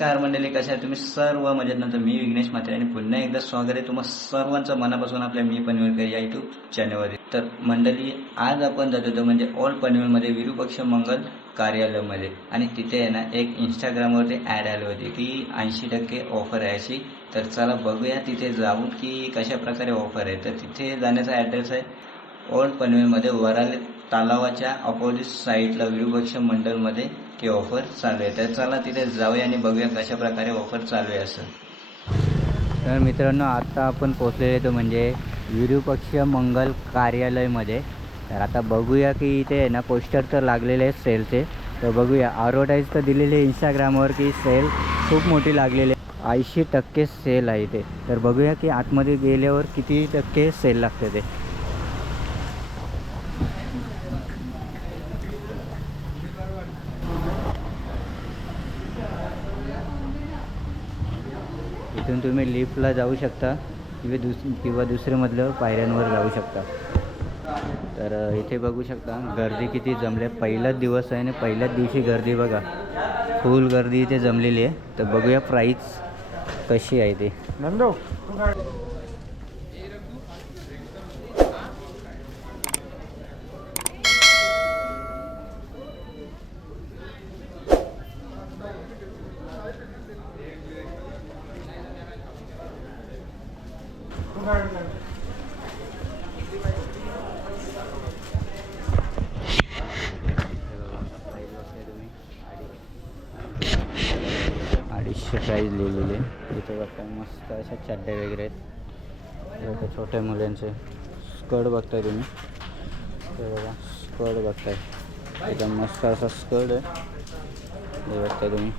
नमस्कार मंडळी कशा आहे तुम्ही सर्व? मजेत नंतर मी विघ्नेश म्हात्रे आणि पुन्हा एकदा स्वागत आहे तुम्हा सर्वांचं मनापासून आपल्या मी पनवेलकर या युट्यूब चॅनलवर तर मंडळी आज आपण जात होतो म्हणजे ऑल पनवेलमध्ये विरूपक्ष मंगल कार्यालयामध्ये. आणि तिथे आहे ना एक इंस्टाग्रामवरती ॲड आली होती. की ऐंशी टक्के ऑफर आहे अशी. तर चला बघूया तिथे जाऊन की कशा प्रकारे ऑफर आहे. तर तिथे जाण्याचा ॲड्रेस आहे ओल्ड पनवेलमध्ये वराले तलावाच्या अपोजिट साईडला विरूपक्ष मंडळमध्ये की ऑफर चालू आहे. तर चला तिथे जाऊया आणि बघूया कशा प्रकारे ऑफर चालू आहे असं. तर मित्रांनो आता आपण पोचलेले तो म्हणजे विरूपक्ष मंगल कार्यालयमध्ये. तर आता बघूया की इथे आहे ना पोस्टर तर लागलेले आहेत सेलचे तर बघूया ॲडव्हर्टाईज तर दिलेली आहे इंस्टाग्रामवर की सेल खूप मोठी लागलेली आहे. ऐंशी टक्के सेल आहे इथे. तर बघूया की आतमध्ये गेल्यावर किती टक्के सेल लागते ते. तुम्ही लिफ्टला जाऊ शकता किंवा दुस किंवा दुसरेमधलं पायऱ्यांवर जाऊ शकता. तर इथे बघू शकता गर्दी किती जमली आहे. पहिलाच दिवस आहे आणि पहिल्याच दिवशी गर्दी बघा. फुल गर्दी इथे जमलेली आहे. तर बघूया प्राईस कशी आहे ते. नंदो. अडीचशे प्राईज लिहिलेले इथे बघताय मस्त अशा चड्ड्या वगैरे आहेत. बघा छोट्या मुलांचे स्कर्ट बघताय तुम्ही. ते बघा स्कर्ट बघताय. एकदम मस्त असा स्कर्ट आहे. हे बघताय तुम्ही.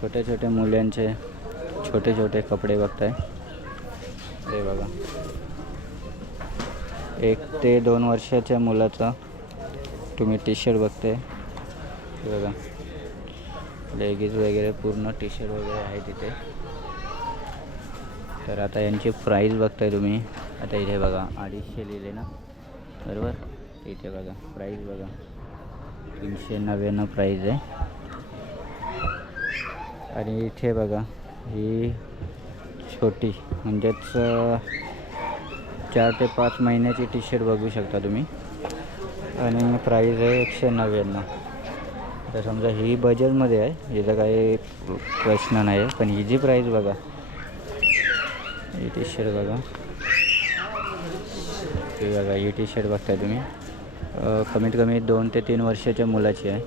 छोट्या छोट्या मुलांचे छोटे छोटे कपडे बघताय. हे बघा. एक ते दोन वर्षाच्या मुलाचा तुम्ही टी शर्ट बघताय बघा. लेगीज वगैरे पूर्ण टी शर्ट वगैरे आहे तिथे. तर आता यांची प्राईस बघताय तुम्ही. आता इथे बघा अडीचशे लिहिले ना? बरोबर? इथे बघा प्राईस बघा. तीनशे नव्याण्णव प्राईज आहे. आणि इथे बघा ही छोटी म्हणजेच चार ते पाच महिन्याची टी शर्ट बघू शकता तुम्ही. आणि प्राईज आहे एकशे नव्याण्णव. तर समजा ही बजेटमध्ये आहे याचा काही प्रश्न नाही आहे पण ही जी प्राईस बघा ही टी शर्ट बघा. ते बघा ही टी शर्ट बघताय तुम्ही. कमीत कमी दोन ते तीन वर्षाच्या मुलाची आहे.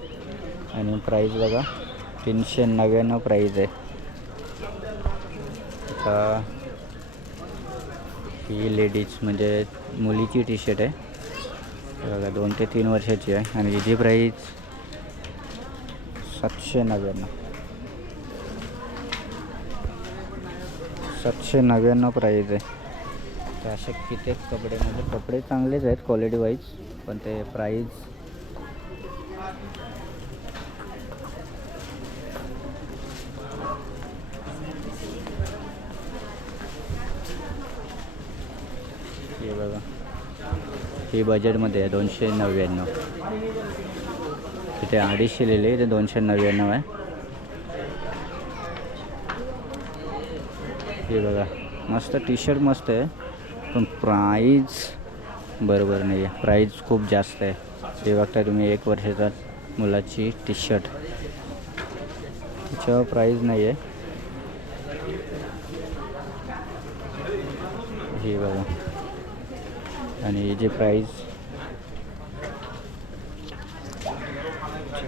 आणि प्राईस बघा तीनशे नव्याण्णव प्राईज आहे. आता ही लेडीज म्हणजे मुलीची टी शर्ट आहे. हे बघा दोन ते तीन वर्षाची आहे. आणि हिची प्राईज सातशे नव्याण्णव. सातशे नव्याण्णव प्राईज आहे. तर असे कित्येक कपडे? म्हणजे कपडे चांगलेच आहेत क्वालिटी वाईज पण ते प्राईज हे बघा. हे बजेटमध्ये आहे दोनशे नव्याण्णव. तिथे अडीचशे लिहिले ते दोनशे नव्याण्णव आहे. हे बघा मस्त टी शर्ट मस्त आहे पण प्राईज बरोबर नाही आहे प्राईज खूप जास्त आहे. हे बघता तुम्ही एक वर्षाचा मुलाची टी शर्ट तिच्यावर प्राईज नाही आहे हे बघा. आणि जे प्राईज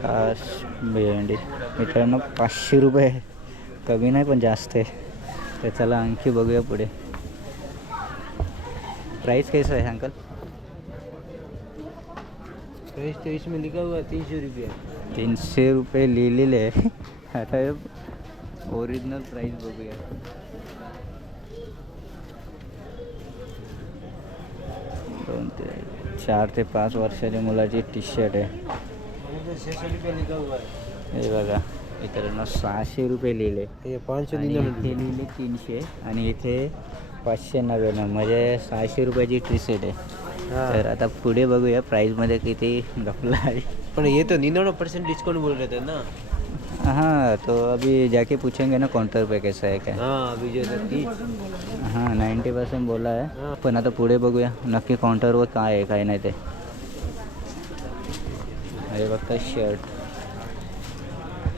भेंडी मित्रांनो पाचशे रुपये कमी नाही पण जास्त आहे तर चला आणखी बघूया पुढे प्राईस कैसा आहे अंकल तेईस तेईस में लिखा हुआ तीन सौ रुपया तीनशे रुपये लिहिलेले आहे आता ओरिजिनल प्राईस बघूया दोन ते चार ते पाच वर्षाच्या मुलाची टी शर्ट आहे है हे बघा मित्रांनो सहाशे रुपये लिहिले. ये पाँच सौ आणि इथे लिहिले तीनशे. आणि इथे पाचशे नव्याण्णव म्हणजे सहाशे रुपयाची टी शर्ट आहे. तर आता पुढे बघूया प्राईजमध्ये किती घपला आहे. पण ये तो निन्यानवे परसेंट डिस्काउंट बोल रहे थे ना. हाँ तो अभी जाके पूछेंगे ना काउंटर पे कैसा आहे काय. हाँ अभी जो है हां नाईंटी पर्सेंट बोला आहे हां. पण आता पुढे बघूया नक्की काउंटरवर काय आहे काय नाही ते. हे बघता शर्ट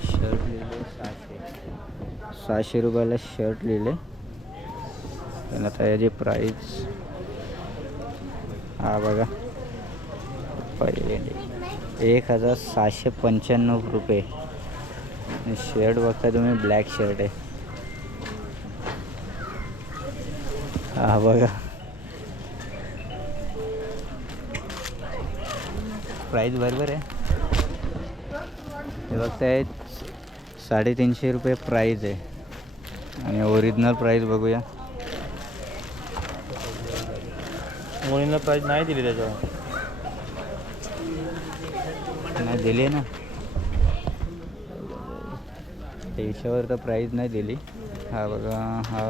शर्ट लिहिले सहाशे. सहाशे रुपयाला शर्ट लिहिले. पण आता याची प्राईस हा बघा. पहिले एक हजार सहाशे पंच्याण्णव रुपये. शर्ट बघता तुम्ही ब्लॅक शर्ट आहे. हा बघा. प्राईस बरोबर आहे. हे बघताय साडेतीनशे रुपये प्राईज आहे. आणि ओरिजिनल प्राईस बघूया. मुलींना प्राईज नाही दिली त्याच्यावर. नाही दिली आहे ना. त्याच्यावर तर प्राईज नाही दिली. हा बघा हा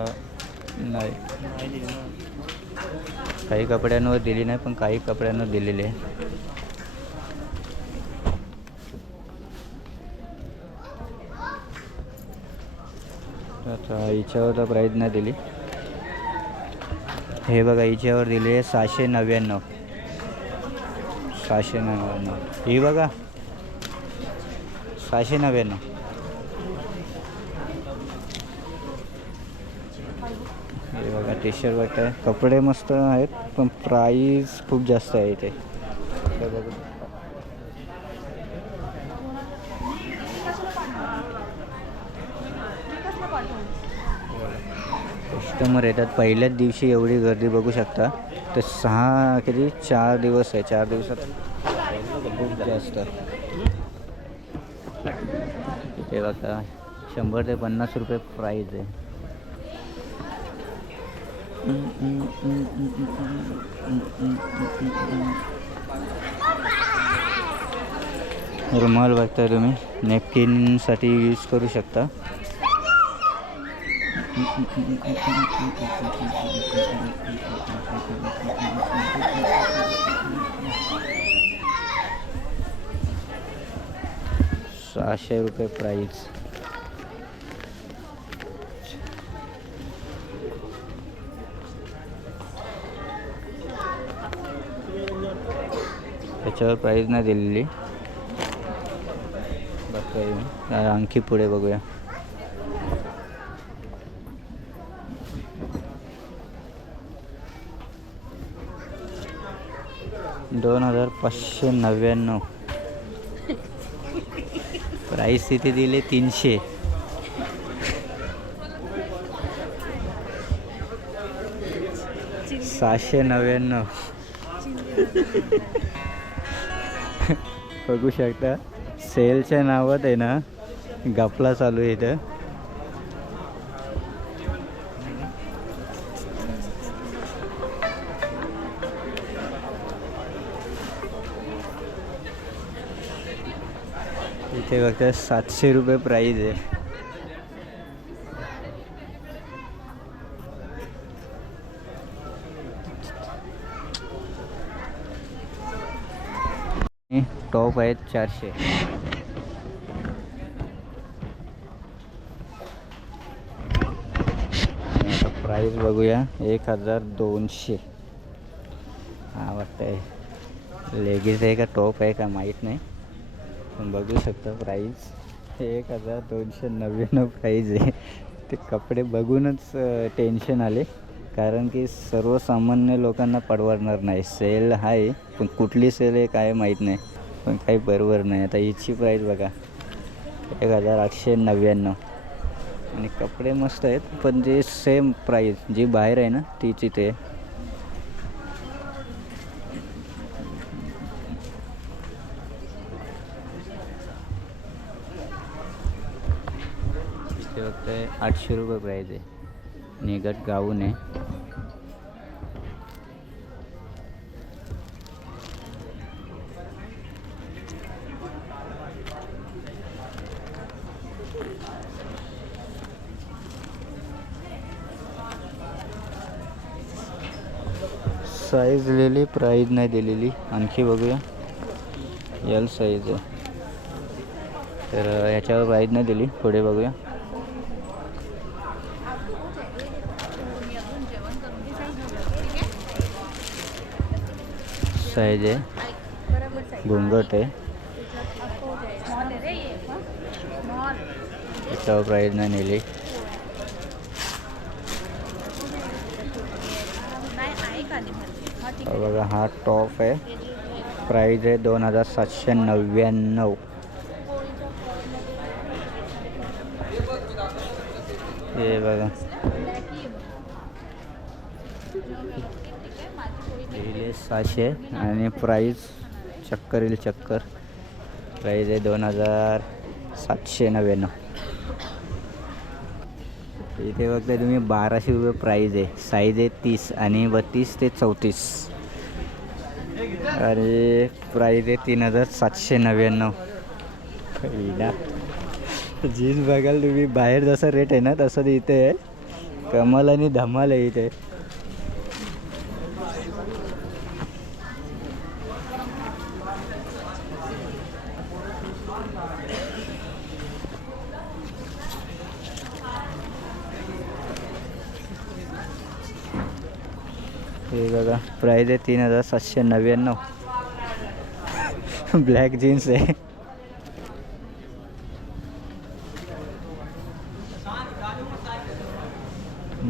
नाही. नाही दिली. ना काही कपड्यांवर दिली नाही पण काही कपड्यांवर दिलेली आहे. आता हिच्यावर तर प्राईज नाही दिली. हे बघा हिच्यावर दिली आहे सहाशे नव्याण्णव. सहाशे नव्याण्णव. ही बघा. सहाशे नव्याण्णव. हे बघा टी शर्ट बघताय कपडे मस्त आहेत पण प्राईस खूप जास्त आहे इथे. बघा. कस्टमर येतात. पहिल्याच दिवशी एवढी गर्दी बघू शकता. तर सहा किती? चार दिवस आहे. चार दिवसात खूप जास्त. ते बघा. शंभर ते पन्नास रुपये प्राईज आहे. रुमाल बघताय तुम्ही? नेपकिनसाठी यूज करू शकता. सहाशे रुपये प्राईज त्याच्यावर प्राईज नाही दिलेली. मी आणखी पुढे बघूया. दोन हजार पाचशे नव्याण्णव. प्राईस तिथे दिले तीनशे. सहाशे नव्याण्णव. बघू शकता. सेलच्या नावात आहे ना गपला चालू आहे इथं. इथे बघता सातशे रुपये प्राईज आहे. टॉप आहेत चारशे. आता प्राईस बघूया एक हजार दोनशे. हा वाटतंय लेगीज आहे का टॉप आहे का माहीत नाही. पण बघू शकता प्राईस एक हजार दोनशे नव्याण्णव प्राईज आहे. ते कपडे बघूनच टेन्शन आले. कारण की सर्वसामान्य लोकांना परवडणार नाही. सेल आहे पण कुठली सेल आहे काय माहीत नाही. पण काही बरोबर नाही. आता हिची प्राईस बघा. एक हजार आठशे नव्याण्णव. आणि कपडे मस्त आहेत पण जे सेम प्राईस जी बाहेर आहे ना तीच इथे. आहे. आठशे रुपये प्राईज आहे. निगट गाऊन आहे. साईज लिहिली प्राईज नाही दिलेली. आणखी बघूया. एल साईज आहे. तर याच्यावर प्राईज नाही दिली. पुढे बघूया. साईज आहे घुंगट आहे त्याच्यावर प्राईज नाही नेली हा बघा हा टॉप आहे प्राईज आहे दोन हज़ार सातशे नव्याण्णव हे बघा सहाशे आणि प्राईज चक्कर येईल चक्कर. प्राईज आहे दोन हजार सातशे नव्याण्णव. इथे बघताय तुम्ही बाराशे रुपये प्राईज आहे. साईज आहे तीस आणि बत्तीस ते चौतीस. आणि प्राईज आहे तीन हजार सातशे नव्याण्णव. पहिला. जीन्स बघाल तुम्ही बाहेर जसं रेट आहे ना तसं इथे आहे. कमाल आणि धमाल आहे इथे. हे बघा प्राईज आहे तीन हजार सातशे नव्याण्णव. ब्लॅक जीन्स आहे.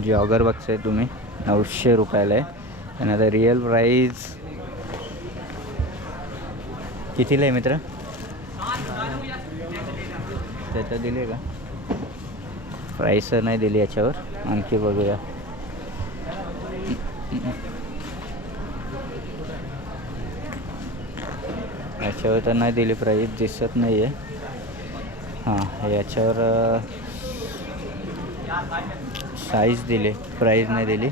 जॉगर बघताय तुम्ही नऊशे रुपयाला आहे. आणि आता रिअल प्राईज कितीला आहे मित्र? त्याचं दिले का? प्राईस नाही दिली याच्यावर आणखी बघूया. याच्यावर तर नाही दिली प्राईस दिसत नाही आहे हां याच्यावर साईज दिले प्राईज नाही दिली.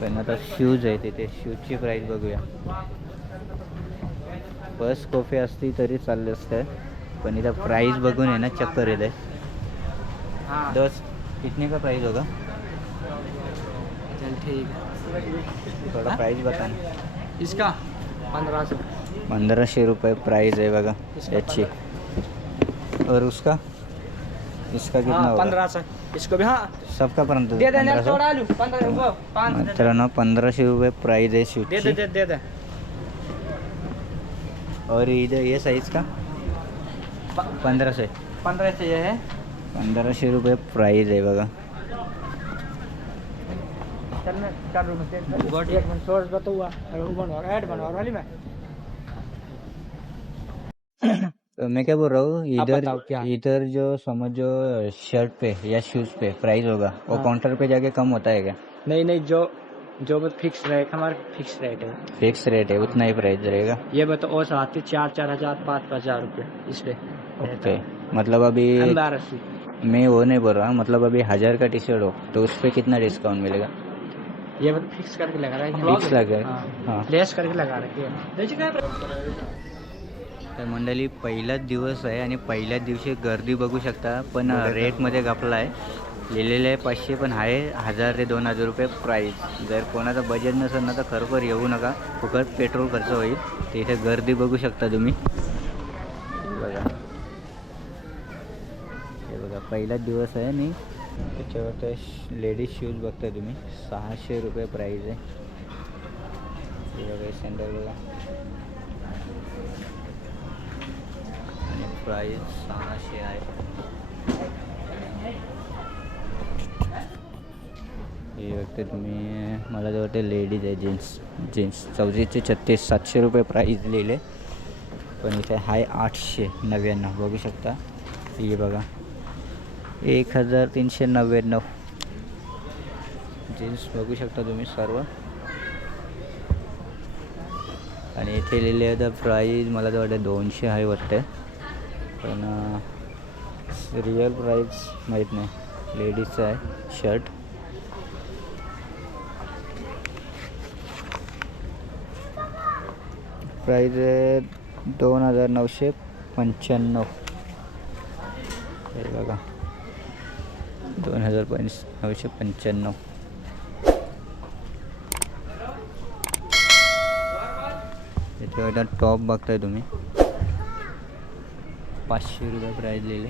पण आता शूज आहे तिथे शूजची प्राईस बघूया. बस कॉफी असती तरी चालले असते पण इथं प्राईस बघून आहे ना चक्कर येते. दस कितने का प्राइस होगा? चल ठीक थोड़ा प्राइस बता ना. इसका पंद्रह सौ. पंधराशे रुपये प्राइस आहे बघा याची और उसका? इसका कितना हाँ पंद्रह सौ। इसको भी हाँ। सबका सौ। पंद्रह। मित्रांनो पंधराशे रुपये प्राइस आहे दे दे। दे दे दे और इधर ये साइज़ का? प- पंधरा से। पंद्रह से ये है। पंधराशे रुपये प्राइस आहे बघा। चल मैं कर दूँ मैं गॉड एक मिनट सोर्स बताऊँगा और वो बनवा ऐड बनवा वाली मैं। तो मैं क्या बोल रहा हूँ इधर इधर जो समझ शर्ट पे या शूज़ पे प्राइस होगा वो हाँ। काउंटर पे जाके कम होता है क्या? नहीं नहीं जो जो बस फिक्स रेट हमारा फिक्स रेट है। फिक्स रेट है उतना ही प्राइस रहेगा। ये बताओ और आती चार चार हज़ार पाँच पाँच हज़ार रूपए इस पे ओके मतलब अभी मैं वो नहीं बोल रहा मतलब अभी हज़ार का टी शर्ट हो तो उस पर कितना डिस्काउंट मिलेगा? ये बस फिक्स करके लगा रहा है फिक्स लगा है। हाँ। हाँ। लेस करके लगा रखी है तर मंडळी पहिलाच दिवस आहे आणि पहिल्याच दिवशी गर्दी बघू शकता पण रेटमध्ये घापला आहे. लिहिलेलं आहे पाचशे पण आहे हजार ते दोन हजार रुपये प्राईस जर कोणाचं बजेट नसेल ना तर खरोखर येऊ नका. फुकट पेट्रोल खर्च होईल. तर इथे गर्दी बघू शकता तुम्ही. बघा. हे बघा पहिलाच दिवस आहे आणि त्याच्यावर तर लेडीज शूज बघता तुम्ही. सहाशे रुपये प्राईज आहे. हे बघा सँडल बघा. प्राईज सहाशे आहे. हे बघते तुम्ही मला जे वाटते लेडीज आहे जीन्स जीन्स चौतीसचे छत्तीस सातशे रुपये प्राईस लिहिले पण इथे आहे आठशे नव्याण्णव बघू शकता. हे बघा. एक हजार तीनशे नव्याण्णव. जीन्स बघू शकता तुम्ही सर्व. आणि इथे लिहिले तर प्राईज मला तर वाटतं दोनशे आहे वाटतं. पण रिअल प्राईज माहीत नाही. लेडीजचं आहे शर्ट प्राईज आहे दोन हजार नऊशे पंच्याण्णव. हे बघा. दोन हजार पंच नऊशे पंच्याण्णव. इथे टॉप बघताय तुम्ही. पाचशे रुपये प्राईज लिहिले.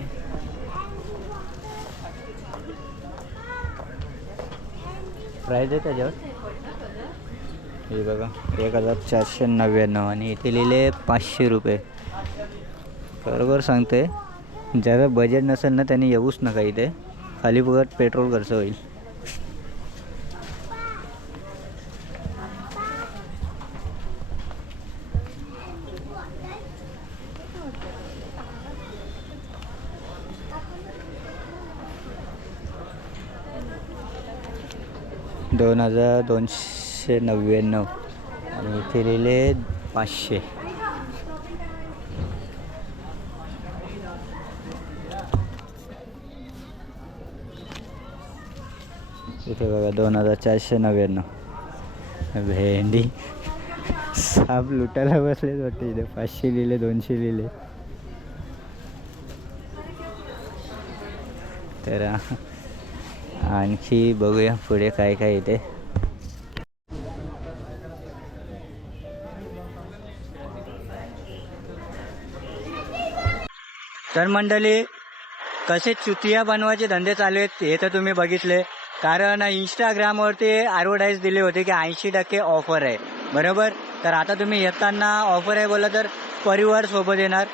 प्राईज आहे त्याच्यावर. हे बघा एक हजार चारशे नव्याण्णव आणि इथे लिहिले पाचशे रुपये. बरोबर सांगते ज्याला बजेट नसेल ना त्यांनी येऊच नका इथे. खाली फुकट पेट्रोल खर्च होईल. दोन हजार दोनशे नव्याण्णव. आणि इथे लिहिले पाचशे. इथे बघा दोन हजार चारशे नव्याण्णव. भेंडी. साप लुटायला बसलेच वाटते इथे. पाचशे लिहिले दोनशे लिहिले. तर आणखी बघूया पुढे काय काय येते. तर मंडळी कसे चुतिया बनवायचे धंदे चालू आहेत हे तर तुम्ही बघितले. कारण इंस्टाग्रामवरती ॲडव्हर्टाईज दिले होते की ऐंशी टक्के ऑफर आहे. बरोबर? तर आता तुम्ही येताना ऑफर आहे बोललं तर परिवार सोबत येणार.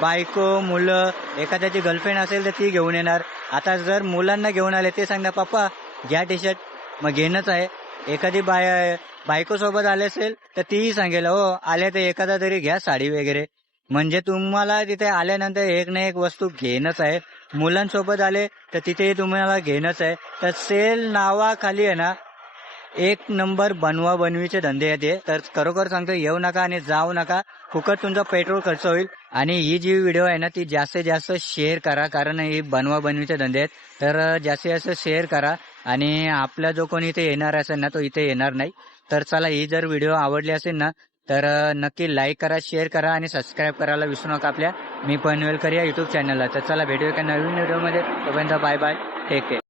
बायको मुलं एखाद्याची गर्लफ्रेंड असेल तर ती घेऊन येणार. आता जर मुलांना घेऊन आले ते सांगणार पप्पा घ्या टी शर्ट मग घेणंच आहे. एखादी बाय बायको सोबत आले असेल तर तीही सांगेल हो आले तर एखादा तरी घ्या साडी वगैरे. म्हणजे तुम्हाला तिथे आल्यानंतर एक ना एक वस्तू घेणंच आहे. मुलांसोबत आले तर तिथेही तुम्हाला घेणंच आहे. तर सेल नावाखाली आहे ना एक नंबर बनवा बनवीचे धंदे आहेत तर खरोखर सांगतो येऊ नका आणि जाऊ नका. फुकट तुमचा पेट्रोल खर्च होईल. आणि ही जी व्हिडिओ आहे ना ती जास्तीत जास्त शेअर करा कारण ही बनवा बनवीचे धंदे आहेत. तर जास्तीत जास्त शेअर करा. आणि आपला जो कोणी इथे येणार असेल ना तो इथे येणार नाही. तर चला ही जर व्हिडिओ आवडली असेल ना तर नक्की लाईक करा शेअर करा आणि सबस्क्राईब करायला विसरू नका आपल्या. मी पनवेलकर या युट्यूब चॅनलला तर चला भेटूया एका नवीन व्हिडिओमध्ये तोपर्यंत बाय बाय टेक केअर